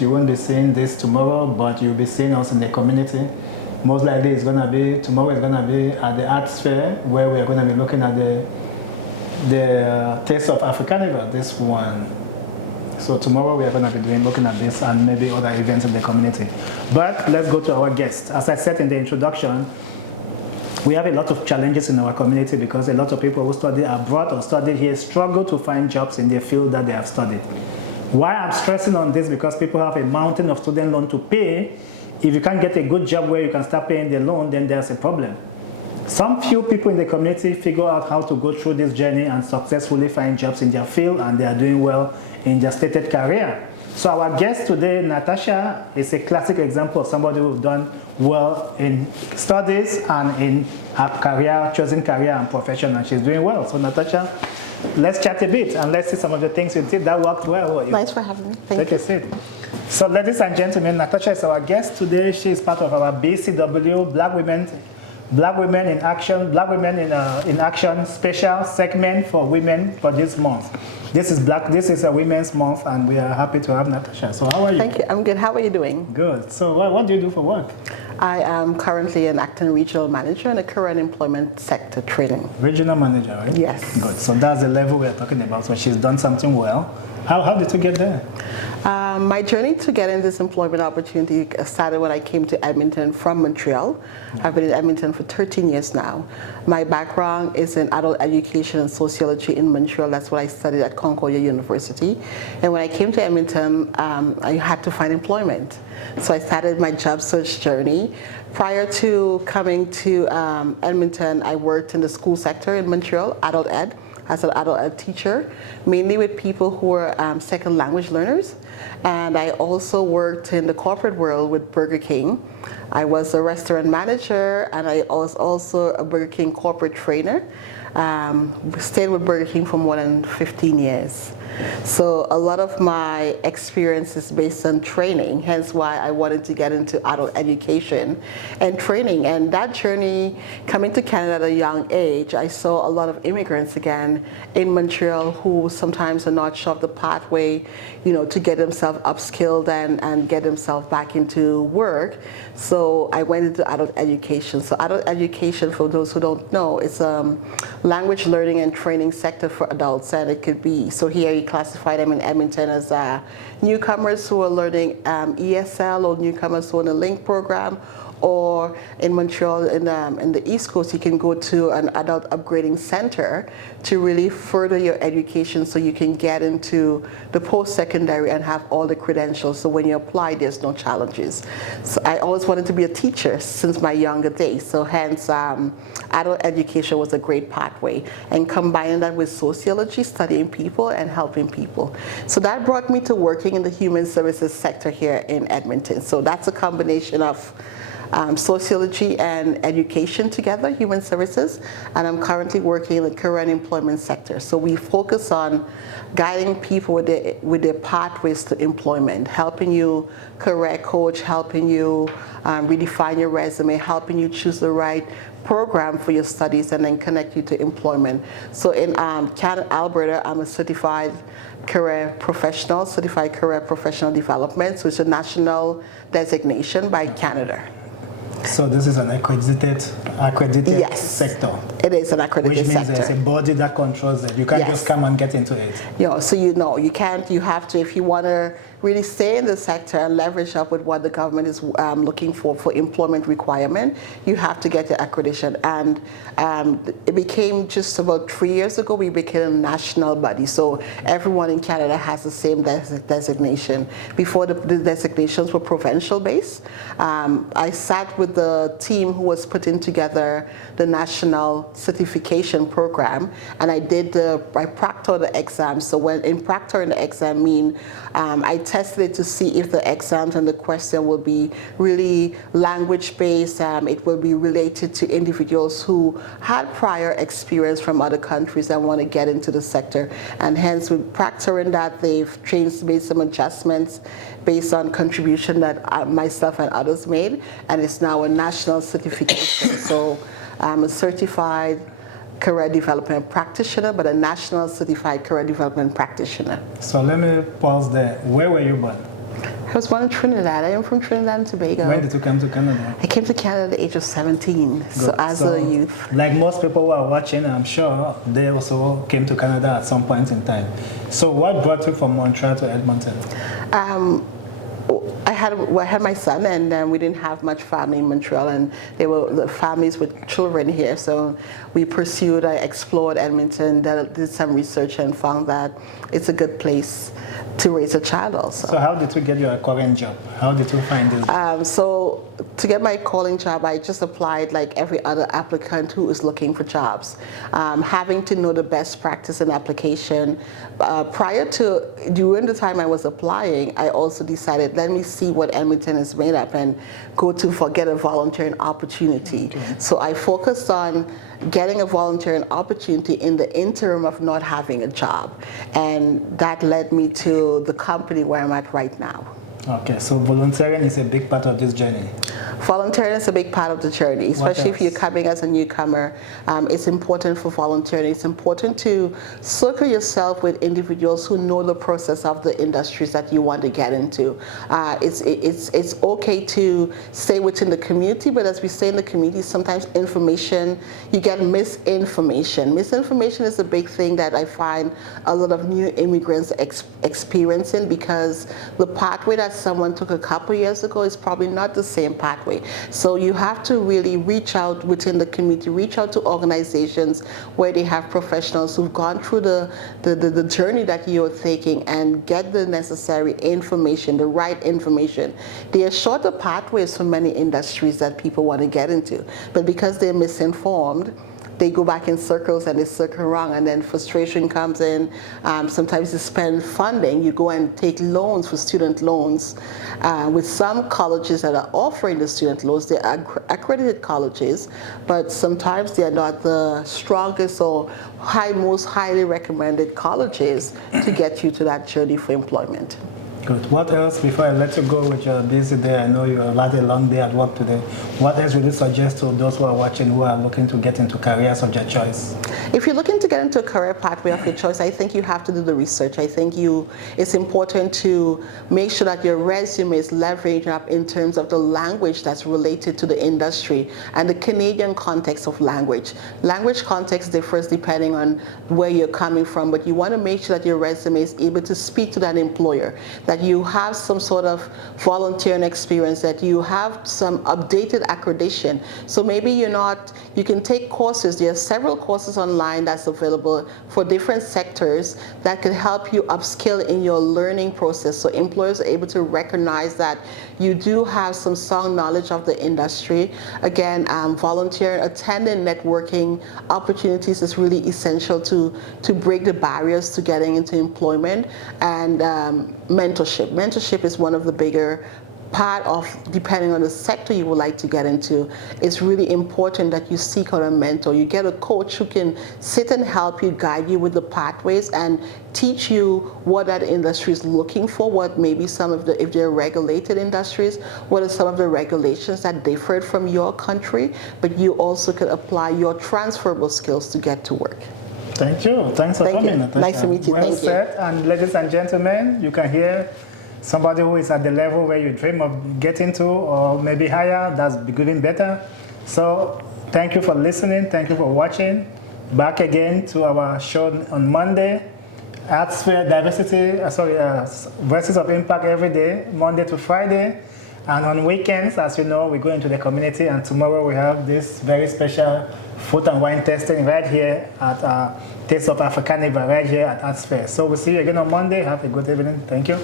You won't be seeing this tomorrow, but you'll be seeing us in the community. Most likely it's going to be, tomorrow is going to be at the ArtSphere, where we're going to be looking at the Taste of Africanival, this one. So tomorrow we are going to be looking at this and maybe other events in the community. But let's go to our guest. As I said in the introduction, we have a lot of challenges in our community because a lot of people who study abroad or study here struggle to find jobs in the field that they have studied. Why I'm stressing on this, because people have a mountain of student loan to pay. If you can't get a good job where you can start paying the loan, then there's a problem. Some few people in the community figure out how to go through this journey and successfully find jobs in their field, and they are doing well in their stated career. So our guest today, Natasha, is a classic example of somebody who's done well in studies and in her career, chosen career and profession, and she's doing well. So Natasha, let's chat a bit and let's see some of the things you did that worked well. Nice for having me. Thank you. Take a seat. So ladies and gentlemen, Natasha is our guest today. She is part of our BCW, Black Women in Action special segment for women for this month. This is a Women's Month, and we are happy to have Natasha. So how are you? Thank you. I'm good. How are you doing? Good. So what do you do for work? I am currently an acting regional manager in the career and employment sector training. Regional manager, right? Yes. Good. So that's the level we're talking about. So she's done something well. How did you get there? My journey to getting this employment opportunity started when I came to Edmonton from Montreal. I've been in Edmonton for 13 years now. My background is in adult education and sociology in Montreal. That's what I studied at Concordia University. And when I came to Edmonton, I had to find employment. So I started my job search journey. Prior to coming to Edmonton, I worked in the school sector in Montreal, adult ed, as an adult ed teacher, mainly with people who are second language learners. And I also worked in the corporate world with Burger King. I was a restaurant manager, and I was also a Burger King corporate trainer. Stayed with Burger King for more than 15 years. So a lot of my experience is based on training, hence why I wanted to get into adult education and training. And that journey, coming to Canada at a young age, I saw a lot of immigrants again in Montreal who sometimes are not sure of the pathway, to get themselves upskilled and get themselves back into work. So I went into adult education. So adult education, for those who don't know, is a language learning and training sector for adults, and it could be, so here you classify them in Edmonton as newcomers who are learning ESL, or newcomers who are in a LINK program, or in Montreal, in the East Coast, you can go to an adult upgrading center to really further your education so you can get into the post-secondary and have all the credentials. So when you apply, there's no challenges. So I always wanted to be a teacher since my younger days. So hence, adult education was a great pathway. And combining that with sociology, studying people and helping people. So that brought me to working in the human services sector here in Edmonton. So that's a combination of sociology and education together, human services, and I'm currently working in the career and employment sector. So we focus on guiding people with their pathways to employment, helping you career coach, helping you redefine your resume, helping you choose the right program for your studies, and then connect you to employment. So in Canada, Alberta, I'm a certified career professional development. So it's a national designation by Canada. So this is an accredited yes, sector. It is an accredited sector. Which means there's a body that controls it. You can't just come and get into it. So you can't. You have to, if you want to really stay in the sector and leverage up with what the government is looking for employment requirement, you have to get the accreditation. And it became just about 3 years ago, we became a national body. So everyone in Canada has the same designation. Before the designations were provincial based. I sat with the team who was putting together the national certification program, and I proctored the exam. So when in proctoring the exam I tested it to see if the exams and the question will be really language-based. It will be related to individuals who had prior experience from other countries and want to get into the sector. And hence, with proctoring that, they've made some adjustments based on contribution that myself and others made, and it's now a national certification. So I'm a certified career development practitioner, but a national certified career development practitioner. So let me pause there. Where were you born? I was born in Trinidad. I am from Trinidad and Tobago. When did you come to Canada? I came to Canada at the age of 17, so as a youth. Like most people who are watching, I'm sure they also came to Canada at some point in time. So what brought you from Montreal to Edmonton? I had my son, and we didn't have much family in Montreal, and the families with children here. So I explored Edmonton, did some research, and found that it's a good place to raise a child also. So how did you get your current job? How did you find this? So to get my calling job, I just applied like every other applicant who is looking for jobs. Having to know the best practice in application. During the time I was applying, I also decided, let me see what Edmonton is made up and get a volunteering opportunity. Okay. So I focused on getting a volunteering opportunity in the interim of not having a job. And that led me to the company where I'm at right now. Okay, so volunteering is a big part of this journey. Volunteering is a big part of the journey, especially if you're coming as a newcomer. It's important for volunteering. It's important to circle yourself with individuals who know the process of the industries that you want to get into. It's okay to stay within the community, but as we say in the community, sometimes you get misinformation. Misinformation is a big thing that I find a lot of new immigrants experiencing, because the pathway that someone took a couple years ago is probably not the same pathway. So you have to really reach out within the community, reach out to organizations where they have professionals who've gone through the journey that you're taking, and get the necessary information, the right information. There are shorter pathways for many industries that people want to get into, but because they're misinformed, they go back in circles and they circle around, and then frustration comes in. Sometimes you spend funding, you go and take loans for student loans. With some colleges that are offering the student loans, they're accredited colleges, but sometimes they're not the strongest or most highly recommended colleges to get you to that journey for employment. Good. What else, before I let you go with your busy day, I know you had a long day at work today, what else would you suggest to those who are watching who are looking to get into careers of their choice? If you're looking to get into a career pathway of your choice, I think you have to do the research. I think it's important to make sure that your resume is leveraged up in terms of the language that's related to the industry and the Canadian context of language. Language context differs depending on where you're coming from, but you want to make sure that your resume is able to speak to that employer, that you have some sort of volunteering experience, that you have some updated accreditation. So maybe you can take courses. There are several courses online that's available for different sectors that can help you upskill in your learning process. So employers are able to recognize that you do have some sound knowledge of the industry. Again, volunteering, attending networking opportunities is really essential to break the barriers to getting into employment. And mentorship. Mentorship is one of the bigger part of, depending on the sector you would like to get into. It's really important that you seek out a mentor. You get a coach who can sit and help you, guide you with the pathways, and teach you what that industry is looking for, what maybe if they're regulated industries, what are some of the regulations that differ from your country, but you also could apply your transferable skills to get to work. Thank you. Thanks for coming, Natasha. Nice to meet you. Well said. And ladies and gentlemen, you can hear somebody who is at the level where you dream of getting to, or maybe higher, that's getting better. So thank you for listening. Thank you for watching. Back again to our show on Monday. ArtSphere Voices of Impact every day, Monday to Friday. And on weekends, as you know, we go into the community, and tomorrow we have this very special food and wine tasting right here at Taste of Africa right here at ArtSphere. So we'll see you again on Monday. Have a good evening. Thank you.